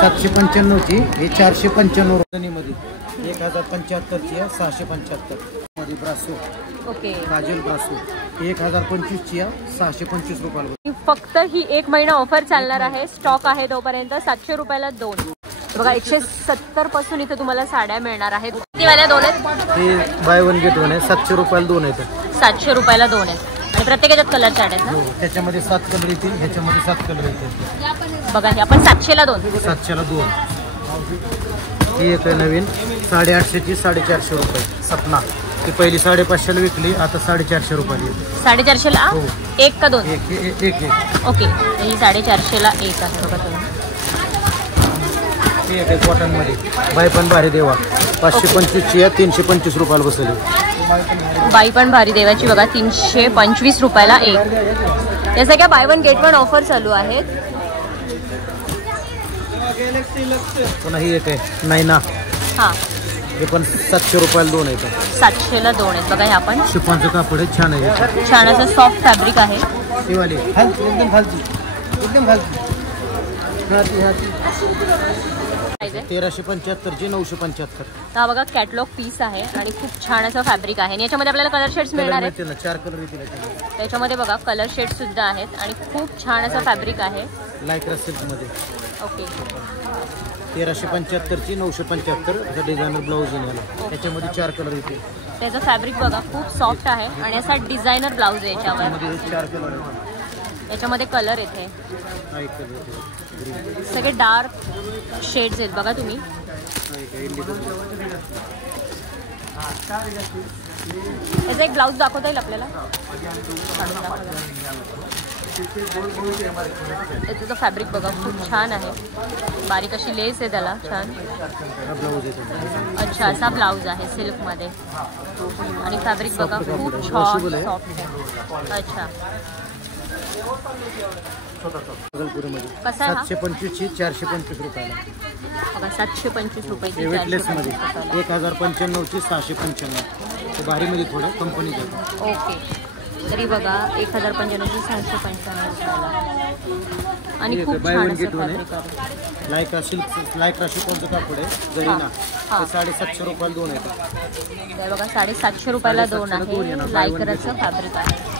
795 ची, हे 495 रुपयांमध्ये. 1075 ची आहे, 675 मध्ये ब्रासो. ओके. काजल ब्रासो 1025 ची आहे, 625 रुपयाला. फक्त ही 1 महिना ऑफर चालणार आहे. स्टॉक आहे तोपर्यंत. 700 रुपयाला 2. बघा 170 पासून इथे तुम्हाला साड्या मिळणार आहेत. किती वाल्या 2 आहेत? हे बाय वन गेट वन आहे. 700 रुपयाला 2 आहेत. 700 रुपयाला 2 आहेत. आणि प्रत्येक याच्यात कलर चार्ट आहेत ना? त्याच्यामध्ये 7 कलर येतील, ह्याच्यामध्ये 7 कलर येतील. बघा हे आपण 700ला 2. 700ला 2. ही एक आहे नवीन 850 ची, 450 रुपये. सपना ती पहिली 550ला विकली, आता 450 रुपये. 450ला 1 का 2? एक. ओके. ही 450ला 1 आहे. बघा तुम्ही. ही एक आहे कॉटन मध्ये. बाई पण भारी देवा 525 ची आहे, 325 रुपयाला बसली. बाई पण भारी देवाची बघा 325 रुपयाला 1. या सगळ्या bye one get one offer चालू आहेत. पुन्हा ही एक आहे नायना. हा, हे पण 700 रुपयाला 2 आहेत. 700ला 2 आहेत. बघा हे आपण शिफॉनचं कापड आहे, छान आहे. छान असं सॉफ्ट फॅब्रिक आहे. ही वाली एकदम फालतू, एकदम फालतू. 1375 ची, 975. हा बघा कॅटलॉग पीस आहे आणि खूप छान असं फॅब्रिक आहे. आणि याच्यामध्ये आपल्याला कलर शेड्स मिळणार आहेत. 4 कलर येतील. त्याच्यामध्ये बघा कलर शेड सुद्धा आहेत आणि खूप छान असं फॅब्रिक आहे. लायक्रा सिल्क मध्ये. ओके. 1375 ची, 975 असा डिझायनर ब्लाऊज येणार. त्याच्यामध्ये 4 कलर येतील. त्याचं फॅब्रिक बघा खूप सॉफ्ट आहे आणि असा डिझायनर ब्लाऊज आहे याच्यावर. 4 कलर. याच्यामध्ये कलर येते. सगळे डार्क शेड्स आहेत बघा तुम्ही. याचा एक ब्लाऊज दाखवता येईल आपल्याला. त्याचं फॅब्रिक बघा खूप छान आहे. बारीक अशी लेस आहे त्याला, छान. अच्छा असा ब्लाऊज आहे सिल्क मध्ये. आणि फॅब्रिक बघा खूप सॉफ्ट आहे. अच्छा कसा आहे? 725 ची, 425 रुपयाला. बघा 725 रुपये. वेटलेस मध्ये 1095 ची, 695. भारी मध्ये थोडं कंपनी. ओके. तरी बघा 1095 ची, 695 रुपयाला. आणि खूप छान असं फॅब्रिक आहे. लायक्रा सिल्क, लायक्रा शिफॉनचं कापड आहे. जरीना 750 रुपयाला 2 आहेत. बघा 750 रुपयाला 2 आहे. लायक्राचं फॅब्रिक आहे.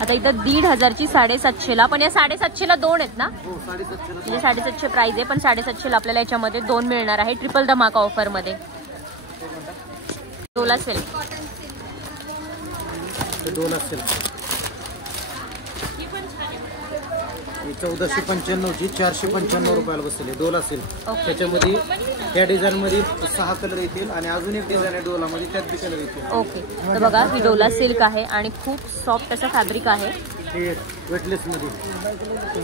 आता इथं 1500 ची 750ला, पण या 750ला 2 आहेत ना? म्हणजे 750 प्राइस आहे, पण 750ला आपल्याला याच्यामध्ये 2 मिळणार आहे. ट्रिपल धमाका ऑफर मध्ये. डोला सिल्क. 1495 ची, 495 रुपयाला बसले. डोला सिल्क. त्याच्यामध्ये त्या डिझाईन मध्ये 6 कलर येतील आणि अजून एक डिझाईन आहे डोला मध्ये, त्यात बी कलर येतील. ओके. तर बघा ही डोला सिल्क आहे आणि खूप सॉफ्ट असं फॅब्रिक आहे. हे वेटलेस मध्ये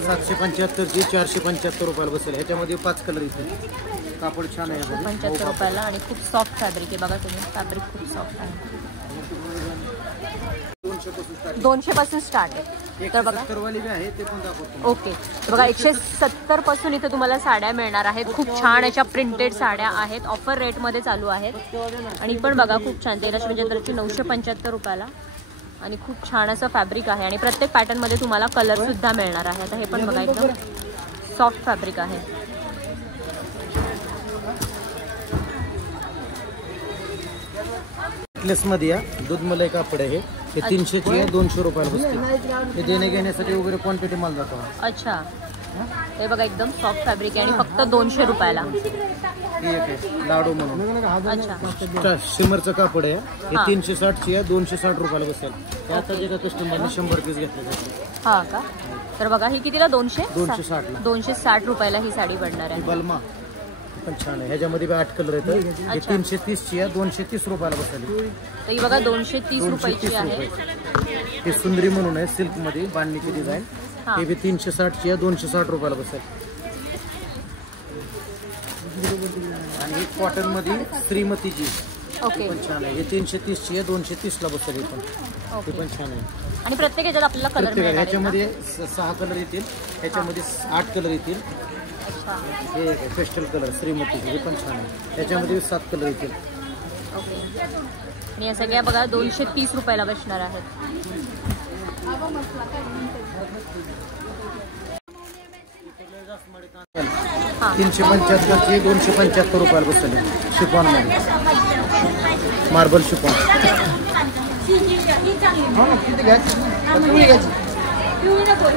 775 ची, 475 रुपयाला बसेल. ह्याच्यामध्ये 5 कलर येतील. कापड छान आहे. 75 रुपयाला आणि खूप सॉफ्ट फॅब्रिक आहे. बघा तुम्ही फॅब्रिक खूप सॉफ्ट आहे. 200 पासून स्टार्ट आहे. तर बघा ओके. बघा 170 पासून इथे तुम्हाला साड्या मिळणार आहेत. खूप छान अशा प्रिंटेड साड्या आहेत. ऑफर रेट मध्ये चालू आहेत. आणि पण बघा खूप छान 1375 ची, 975 रुपयाला. आणि खूप छान असं फॅब्रिक आहे. आणि प्रत्येक पॅटर्न मध्ये तुम्हाला कलर सुद्धा मिळणार आहे. आता हे पण बघा एकदम सॉफ्ट फॅब्रिक आहे. वेटलेस मध्ये या दूध मलाई कापड आहे. हे 300 ची आहे, 200 रुपयाला बसते. हे देणे घेण्यासाठी वगैरे क्वांटिटी माल जातो. अच्छा. हे बघा एकदम सॉफ्ट फॅब्रिक आहे आणि फक्त 200 रुपयाला. लाडू म्हणून. अच्छा. शिमरचं कापड आहे. हे 360 ची आहे, 260 रुपयाला बसेल. आता जे का कस्टमरने 100 पीस घेतले. हा का? तर बघा ही कितीला? 260 ला. 260 रुपयाला ही साडी पडणार आहे. बलमा पण छान आहे. ह्याच्यामध्ये 8 कलर येतात. हे 330 ची आहे, 230 रुपयाला बसेल. तर ही बघा 230 रुपयाची आहे. हे सुंदरी म्हणून आहे सिल्क मध्ये, बांधणीची डिझाईन. हे बी 360 ची आहे, 260 रुपयाला बसेल. आणि कॉटन मध्ये श्रीमतीची. ओके. पण छान आहे. हे 330 ची आहे, 230 ला बसेल. हे पण छान आहे. आणि प्रत्येक ह्याच्यात आपल्याला कलर मिळणार. ह्याच्यामध्ये 6 कलर येतील. ह्याच्यामध्ये 8 कलर येतील. हे पेस्टल कलर श्रीमती, हे पण छान आहे. त्याच्यामध्ये 7 कलर येतील. ओके. आणि या सगळ्या बघा 230 रुपयाला बसणार आहेत. हा 375ची 275 रुपयाला बसले शिफॉन मध्ये मार्बल शिफॉन.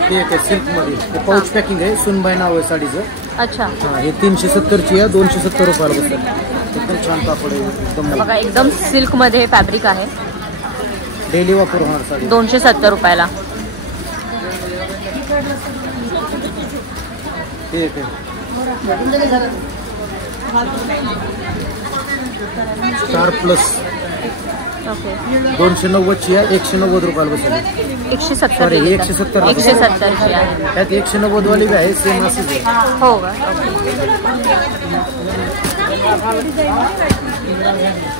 ठीक आहे सिल्क मध्ये पाऊच पॅकिंग आहे. सुनबाई नाव आहे साडीचं. अच्छा हा हे 370ची आहे 270 रुपयाला बसले. एकदम छान कापड आहे एकदम. बघा एकदम सिल्क मध्ये फॅब्रिक आहे. डेली वापर होणार साडी 270 रुपयाला. ठीक आहे. स्टार प्लस ओके 290ची आहे 190 रुपयाला बसले. 170 सॉरी 170 170ची आहे. त्यात 190 वाली बी आहे सेम असंच आहे. हो का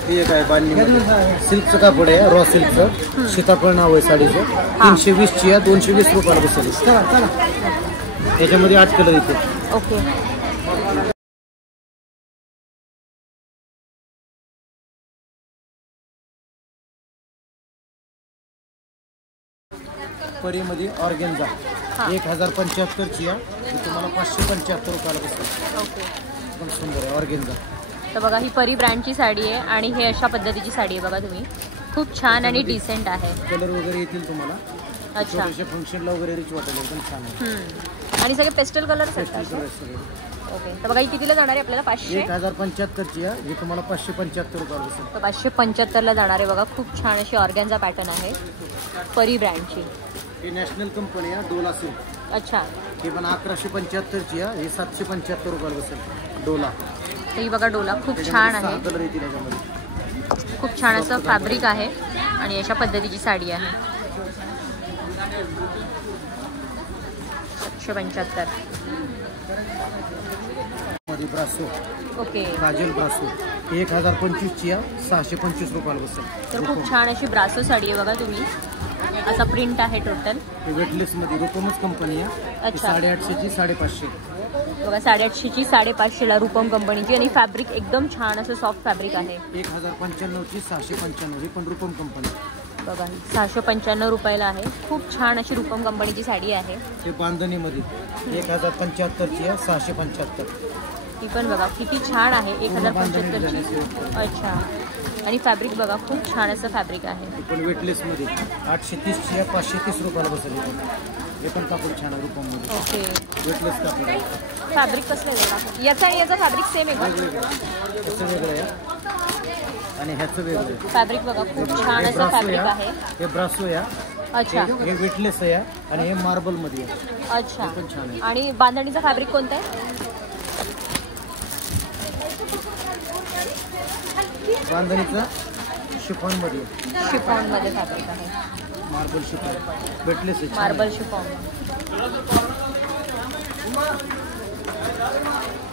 ठीक आहे. बांधणी सिल्कचं कापड आहे रॉ सिल्कचं. सीताफळ नाव आहे साडीचं. 320ची आहे 220 रुपयाला बसले. त्याच्यामध्ये 8 कलर येते. ओके परीमध्ये ऑर्गेन्झा 1075ची आहे. ही तुम्हाला 575 रुपयाला बसते. ओके एकदम सुंदर आहे ऑर्गेन्झा. तर बघा ही परी ब्रँडची साडी आहे आणि हे अशा पद्धतीची साडी आहे. बघा तुम्ही खूप छान आणि डिसेंट आहे. कलर वगैरे येतील तुम्हाला. अच्छा छोट्याशा फंक्शनला वगैरे रिच वाटेल. एकदम छान आहे. आणि सगळे पेस्टल कलर्स आहेत. कलर सगळे. ओके तर बघा ही कितीला जाणार आहे आपल्याला? 500 1075ची आहे. ही तुम्हाला 575 रुपयाला बसेल. तर 575ला जाणार आहे. बघा खूप छान अशी ऑर्गॅन्झा पॅटर्न आहे परी ब्रँडची. ही नॅशनल कंपनी आहे डोला सिल्क. अच्छा ही पण 1175ची आहे. ही 775 रुपयाला बसेल डोला. तर ही बघा डोला खूप छान आहे. कलर येतील याच्यामध्ये. खूप छान असं फॅब्रिक आहे आणि अशा पद्धतीची साडी आहे. 775 मध्ये ब्रासो. ओके काजल ब्रासो 1025ची आहे 625 रुपयाला बसेल. तर खूप छान अशी ब्रासो साडी आहे. बघा तुम्ही असा प्रिंट आहे टोटल. वेटलेस मध्ये रुपमच कंपनी आहे. अच्छा 850ची 550. बघा 850ची 550ला रुपम कंपनीची आणि फॅब्रिक एकदम छान असं सॉफ्ट फॅब्रिक आहे. 1095ची 695 ही पण रुपम कंपनी. बघा 695 रुपयाला आहे. खूप छान अशी रुपम कंपनीची साडी आहे. हे बांधणीमध्ये 1075ची आहे 675. ही पण बघा किती छान आहे 1075ची. अच्छा आणि फॅब्रिक बघा खूप छान असं फॅब्रिक आहे. हे पण वेटलेस मध्ये 830ची आहे 530 रुपयाला बसेल. हे पण कापड छान आहे रुपममध्ये. ओके वेटलेस कापड आहे. फॅब्रिक कसलं वेगळं? याचा आणि याचा फॅब्रिक सेम आहे का? ह्याचं वेगळं आहे आणि ह्याचं वेगळं आहे. फॅब्रिक बघा खूप छान असं फॅब्रिक आहे. हे ब्रासो या. अच्छा हे वेटलेस आहे आणि हे मार्बल मध्ये आहे. अच्छा पण छान आहे. आणि बांधणीचा फॅब्रिक कोणता आहे? बांधणीचा शिफॉन मध्ये शिफॉन मध्ये फॅब्रिक आहे. मार्बल शिफॉन वेटलेस आहे. मार्बल शिफॉन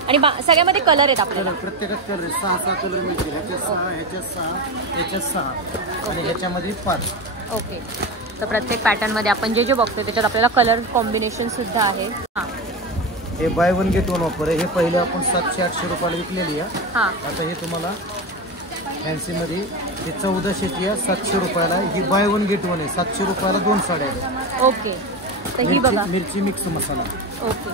आणि सगळ्यामध्ये कलर आहेत आपल्याला. प्रत्येकात कलर 6 कलर मिळतील. ह्याच्यात 6 ह्याच्यात 6 ह्याच्यात 6 आणि ह्याच्यामध्ये 5. ओके तर प्रत्येक पॅटर्न मध्ये आपण जे जे बघतोय त्याच्यात आपल्याला कलर कॉम्बिनेशन सुद्धा आहे. हां हे bye one get one offer आहे. हे पहिले आपण 700-800 रुपयाला विकलेली आहे. हां आता हे तुम्हाला फॅन्सी मध्ये हे 1400ची आहे 700 रुपयाला. ही बाय वन गेट वन आहे. 700 रुपयाला 2 साड्या आहेत. ओके तर ही बघा मिरची मिक्स मसाला. ओके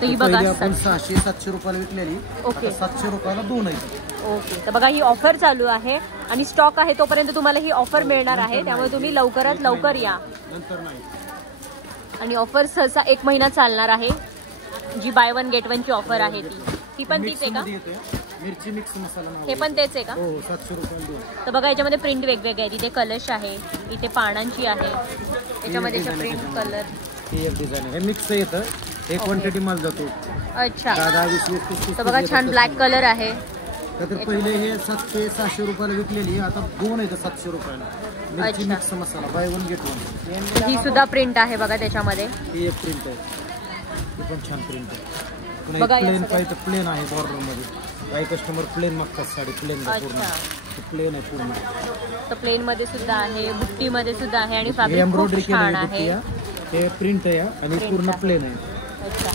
तर ही बघा आपण 600-700 रुपयाला विकलेली. ओके 700 रुपयाला 2 आहेत. ओके तर बघा ही ऑफर चालू आहे आणि स्टॉक आहे तोपर्यंत तुम्हाला ही ऑफर मिळणार आहे. त्यामुळे तुम्ही लवकरात लवकर या. नंतर नाही. आणि ऑफर सहसा 1 महिना चालणार आहे. जी बाय वन गेट वन ची ऑफर आहे ती पण तीच आहे का? मिरची मिक्स मसाला हे पण तेच आहे का? हो 700 रुपये. तर बघा याच्यामध्ये प्रिंट वेगवेगळे आहेत. इथे कलश आहे, इथे पानांची आहे, त्याच्यामध्ये प्रिंट कलर. हे एक डिझाइन आहे. हे मिक्स येतं. हे क्वांटिटी माल जातो. अच्छा 10-20 तर बघा छान ब्लॅक कलर आहे. तर पहिले हे 700-600 रुपयाला विकलेली. आता 2 येतं 700 रुपयाला. मिरची मिक्स मसाला बाय वन गेट वन. ही सुद्धा प्रिंट आहे बघा त्याच्यामध्ये. ही एक प्रिंट आहे. ही पण छान प्रिंट आहे. बघा प्लेन पाहिजे तर प्लेन आहे बॉर्डर मध्ये. काही कस्टमर प्लेन मागतात साडी. प्लेन प्लेन आहे पूर्ण. तर प्लेन मध्ये सुद्धा आहे, बुट्टी मध्ये सुद्धा आहे आणि फॅब्रिक एम्ब्रॉयडरी खूप छान आहे. हे प्रिंट आहे आणि पूर्ण प्लेन आहे. अच्छा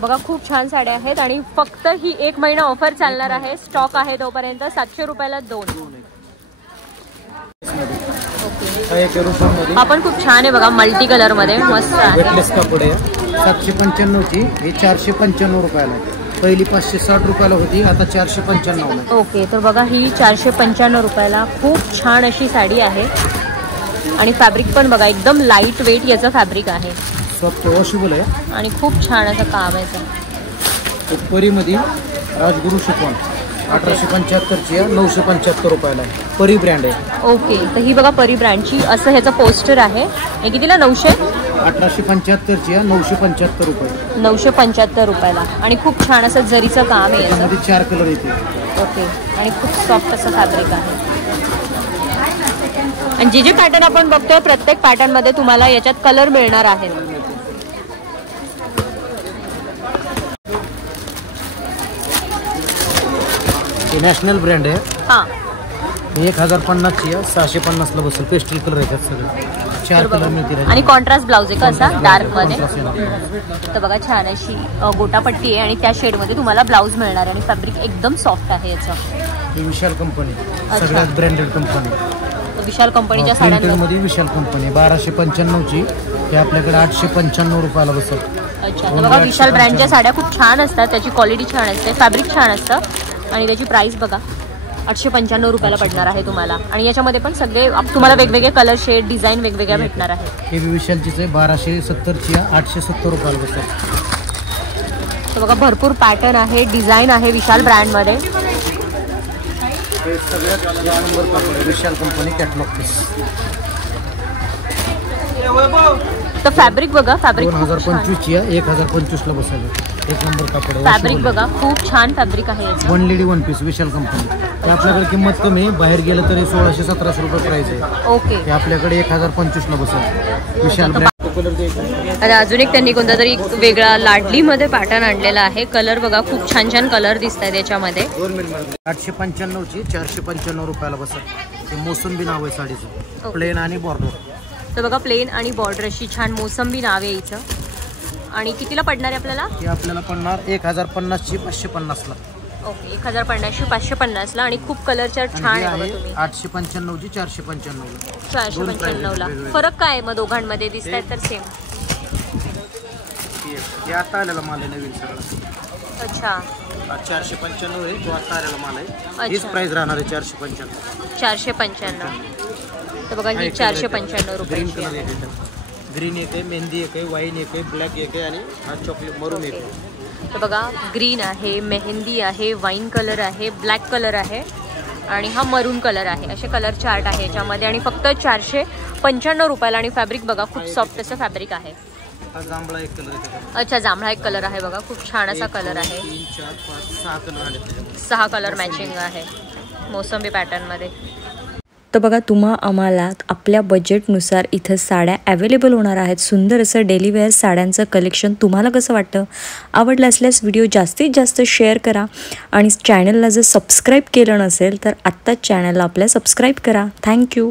बघा खूप छान साड्या आहेत आणि फक्त ही 1 महिना ऑफर चालणार आहे. स्टॉक आहे तोपर्यंत. 700 रुपयाला 2. हा पण खूप छान आहे बघा. मल्टी कलर मध्ये मस्त आहे. वेटलेस कापड आहे. 795ची, हे 495 रुपयाला आहे. पहिली 560 रुपयाला होती, आता 495 ला. ओके, तर बघा ही 495 रुपयाला खूप छान अशी साडी आहे. आणि फॅब्रिक पण बघा एकदम लाईट वेट याचं फॅब्रिक आहे. सॉफ्ट वॉशेबल आहे आणि खूप छान असं काम आहे याचं. परीमध्ये राजगुरू शिफॉन 1875ची आहे, 975 रुपयाला आहे. परी ब्रँड आहे. ओके, तर ही बघा परी ब्रँडची असं ह्याचं पोस्टर आहे. हे कितीला? 1875ची आहे, 975 रुपये. 975 रुपयाला. आणि खूप छान असं जरीचं काम आहे याचं. 4 कलर येते. ओके, आणि खूप सॉफ्ट असं फॅब्रिक आहे. आणि जे पॅटर्न आपण बघतोय प्रत्येक पॅटर्न मध्ये तुम्हाला याच्यात कलर मिळणार आहे. नॅशनल ब्रँड आहे. हां, 1050ची आहे, 650 ला बसेल. पेस्टल कलर आहेत सगळे. 4 कलर मिळतील. आणि कॉन्ट्रास्ट ब्लाउज आहे का असा डार्क मध्ये. तर बघा छान अशी गोटापट्टी आहे आणि त्या शेड मध्ये तुम्हाला ब्लाउज मिळणार आहे. आणि फॅब्रिक एकदम सॉफ्ट आहे याचं. विशाल कंपनी, सगळ्यात ब्रँडेड कंपनी. विशाल कंपनीच्या साड्यांमध्ये विशाल कंपनी 1295ची, हे आपल्याकडे 895 रुपयाला बसेल. अच्छा, तर बघा विशाल ब्रँडच्या साड्या खूप छान असतात. त्याची क्वालिटी छान असते, फॅब्रिक छान असतं. आणि त्याची प्राइस बघा 895 रुपयाला पडणार आहे तुम्हाला. आणि याच्यामध्ये पण सगळे तुम्हाला वेगवेगळे कलर शेड डिझाईन वेगवेगळ्या भेटणार आहे. हे विशालचीच आहे, 1270ची आहे, 870 रुपयाला बसेल. तर बघा भरपूर पॅटर्न आहे, डिझाईन आहे विशाल ब्रँडमध्ये. विशाल कंपनी कॅटलॉग पीस. तर फॅब्रिक बघा, फॅब्रिक 2025ची आहे, 1025 ला बसेल. एक नंबर कापड आहे. फॅब्रिक बघा खूप छान फॅब्रिक आहे. वन लेडी वन पीस विशाल कंपनी. ते आपल्याकडे किंमत कमी आहे, बाहेर गेलं तरी 1600-1700 रुपये प्राइस आहे. ओके, ते आपल्याकडे 1025 ला बसेल. विशाल ब्रँड. आता अजून एक त्यांनी कोणता तरी वेगळा लाडलीमध्ये पॅटर्न आणलेला आहे. कलर बघा खूप छान छान कलर दिसत आहेत याच्यामध्ये. 895ची 495 रुपयाला बसेल. ते मोसंबी नाव आहे साडीचं, प्लेन आणि बॉर्डर. तर बघा प्लेन आणि बॉर्डर अशी छान मोसंबी नाव आहे हिचं. आणि कितीला पडणार आहे आपल्याला? हे आपल्याला पडणार 1050ची 550 ला. ओके, 1050ची 550 ला. आणि खूप कलरच्या छान आहे बघा तुम्ही. 895ची 495 ला. 495 ला. फरक काय मग दोघांमध्ये? दिसत आहेत तर सेम. हे आता आलेला माल आहे नवीन सगळं. अच्छा, 495 आहे, तो आता आलेला माल आहे. हीच प्राइस राहणार आहे 495. 495. तर बघा ही 495 रुपयाची आहे. ग्रीन एक आहे, मेहंदी एक आहे, वाईन एक आहे, ब्लॅक एक आहे आणि हा चॉकलेट मरून एक आहे. तर बघा ग्रीन आहे, मेहंदी आहे, वाईन कलर आहे, ब्लॅक कलर आहे आणि हा मरून कलर आहे. असे कलर चार्ट आहे याच्यामध्ये. आणि फक्त 495 रुपयाला. आणि फॅब्रिक बघा खूप सॉफ्ट असं फॅब्रिक आहे. जांभळा एक कलर आहे. अच्छा, जांभळा एक कलर आहे बघा, खूप छान असा कलर आहे. 3, 4, 5, 6 कलर आले. 6 कलर मॅचिंग आहे मोसंबी पॅटर्नमध्ये. तर बघा आम्हाला आपल्या बजेटनुसार इथं साड्या अवेलेबल होणार आहेत. सुंदर असं डेली वेअर साड्यांचं कलेक्शन. तुम्हाला कसं वाटतं? आवडलं असल्यास व्हिडिओ जास्तीत जास्त शेअर करा. आणि चॅनलला जर सबस्क्राईब केलं नसेल तर आत्ताच चॅनलला आपल्या सबस्क्राईब करा. थँक्यू.